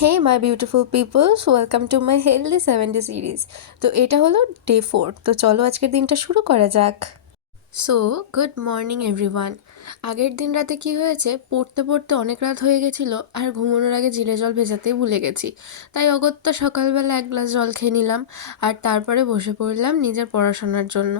Hey my beautiful peoples, welcome to my healthy 70 series. তো এটা হলো ডে 4। তো চলো আজকের দিনটা শুরু করা যাক। So good morning everyone. আগের দিন রাতে কি হয়েছে, পড়তে পড়তে অনেক রাত হয়ে গেছিলো আর ঘুমানোর আগে জিরে জল ভেজাতেই ভুলে গেছি। তাই অগত্যা সকালবেলা এক গ্লাস জল খেয়ে নিলাম আর তারপরে বসে পড়লাম নিজের পড়াশোনার জন্য।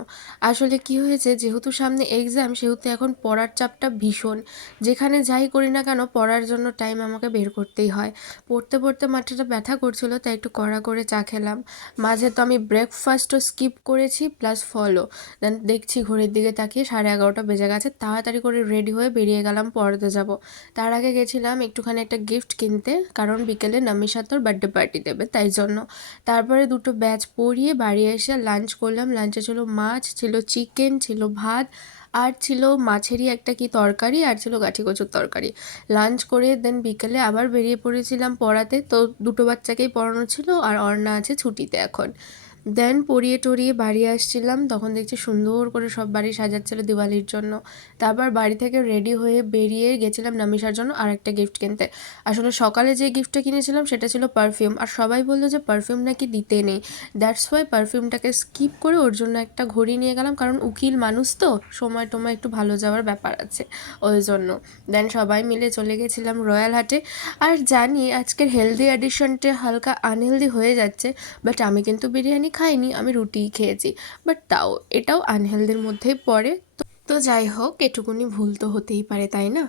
আসলে কি হয়েছে, যেহেতু সামনে এক্সাম সেহেতু এখন পড়ার চাপটা ভীষণ। যেখানে যাই করি না কেন পড়ার জন্য টাইম আমাকে বের করতেই হয়। পড়তে পড়তে মাথাটা ব্যথা করছিল, তাই একটু কড়া করে চা খেলাম। মাঝে তো আমি ব্রেকফাস্টও স্কিপ করেছি প্লাস ফলও। দেন দেখছি ঘড়ির দিকে তাকিয়ে 11:30 বেজে গেছে। তাড়াতাড়ি করে রেডি হয়ে বেরিয়ে গেলাম পড়াতে যাব। তার আগে গেছিলাম একটুখানি একটা গিফট কিনতে, কারণ বিকেলে নামিশা তোর বার্থডে পার্টি দেবে তাই জন্য। তারপরে দুটো ব্যাচ পরিয়ে বাড়ি এসে লাঞ্চ করলাম। লাঞ্চে ছিল মাছ, ছিল চিকেন, ছিল ভাত, আর ছিল মাছেরই একটা কি তরকারি, আর ছিল গাঠি কচুর তরকারি। লাঞ্চ করে দেন বিকেলে আবার বেরিয়ে পড়েছিলাম পড়াতে। তো দুটো বাচ্চাকেই পড়ানো ছিল আর অর্ণা আছে ছুটিতে এখন। দেন পরিয়ে টরিয়ে বাড়ি আসছিলাম, তখন দেখছি সুন্দর করে সব বাড়ি সাজাচ্ছিল দিওয়ালির জন্য। তারপর বাড়ি থেকে রেডি হয়ে বেরিয়ে গেছিলাম নামিশার জন্য আর একটা গিফট কিনতে। আসলে সকালে যে গিফটটা কিনেছিলাম সেটা ছিল পারফিউম, আর সবাই বললো যে পারফিউম নাকি দিতে নেই। দ্যাটস ওয়াই পারফিউমটাকে স্কিপ করে ওর জন্য একটা ঘড়ি নিয়ে গেলাম, কারণ উকিল মানুষ তো সময় টময় একটু ভালো যাওয়ার ব্যাপার আছে ওই জন্য। দেন সবাই মিলে চলে গেছিলাম রয়্যাল হাটে। আর জানি আজকের হেলদি অ্যাডিশনটা হালকা আনহেলদি হয়ে যাচ্ছে, বাট আমি কিন্তু বিরিয়ানি খাইনি, আমি রুটিই খেয়েছি। বাট তাও এটাও আনহেলদির মধ্যেই পড়ে। তো যাই হোক, এটুকুনি ভুল তো হতেই পারে, তাই না?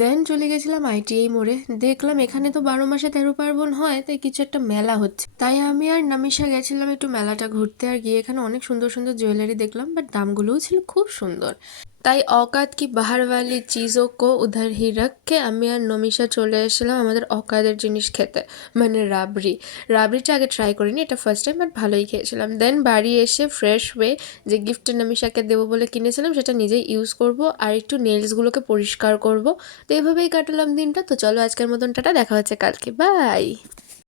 দেন চলে গেছিলাম আইটিআই মোড়ে। দেখলাম এখানে তো 12 মাসে 13 পার্বণ হয়, তাই কিছু একটা মেলা হচ্ছে। তাই আমি আর নামিশা গেছিলাম একটু মেলাটা ঘুরতে, আর গিয়ে এখানে অনেক সুন্দর সুন্দর জুয়েলারি দেখলাম, বাট দামগুলোও ছিল খুব সুন্দর। তাই অকাত কি বাহার ওয়ালি চিজও কো উধার হি রাখকে আমি আর নমিশা চলে এসেছিলাম আমাদের অকাদের জিনিস খেতে, মানে রাবড়ি। রাবড়িটা আগে ট্রাই করিনি, এটা ফার্স্ট টাইম, বাট ভালোই খেয়েছিলাম। দেন বাড়ি এসে ফ্রেশ হয়ে যে গিফটটা নমিশাকে দেবো বলে কিনেছিলাম সেটা নিজেই ইউজ করব, আর একটু নেলসগুলোকে পরিষ্কার করব। তো এভাবেই কাটালাম দিনটা। তো চলো আজকের মতন টাটা, দেখা হচ্ছে কালকে, বাই।